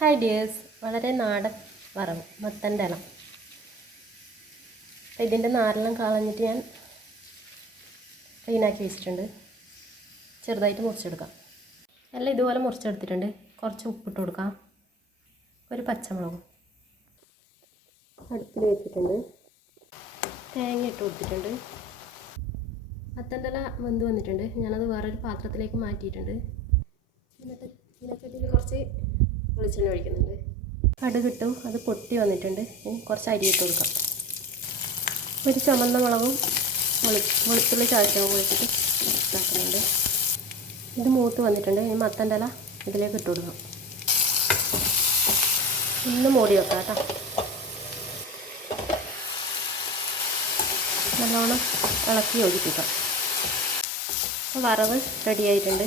Hi dears വളരെ നാടൻ വറവ് മത്തന്റെ ഇല അപ്പോൾ ഇതിന്റെ നാരെല്ലാം കളഞ്ഞിട്ട് ഞാൻ ക്ലീനാക്കി വെച്ചിട്ടുണ്ട്. ചെറുതായിട്ട് മുറിച്ചെടുക്കാം. നല്ല ഇതുപോലെ മുറിച്ചെടുത്തിട്ടുണ്ട്. കുറച്ച് ഉപ്പിട്ട് കൊടുക്കാം. ഒരു പച്ചമുളകും. അടുപ്പിൽ വെച്ചിട്ടുണ്ട്. തേങ്ങ ഇട്ട് കൊടുത്തിട്ടുണ്ട്. മത്തന്റെ ഇല വെന്ത് വന്നിട്ടുണ്ട്. ഞാനത് വേറൊരു പാത്രത്തിലേക്ക് മാറ്റിയിട്ടുണ്ട്. എന്നിട്ട് ചീനച്ചട്ടിയിൽ കുറച്ച് വെളിച്ചെണ്ണ ഒഴിക്കുന്നുണ്ട്. കടുകിട്ടു അത് പൊട്ടി വന്നിട്ടുണ്ട്. കുറച്ച് അരി ഇട്ട് കൊടുക്കാം. ഒരു ചുമന്ന മുളകും വെളു വെളുത്തുള്ളി ചാഴ്ചവും കൊടുത്തിട്ട് ഇതാക്കുന്നുണ്ട്. ഇത് മൂത്ത് വന്നിട്ടുണ്ട്. ഇനി മത്തന്റെ ഇല ഇതിലേക്ക് ഇട്ട് കൊടുക്കാം. ഒന്ന് മൂടി വെക്കാം കേട്ടോ. നല്ലോണം ഇളക്കി യോജിപ്പിക്കാം. വറവ് റെഡി ആയിട്ടുണ്ട്.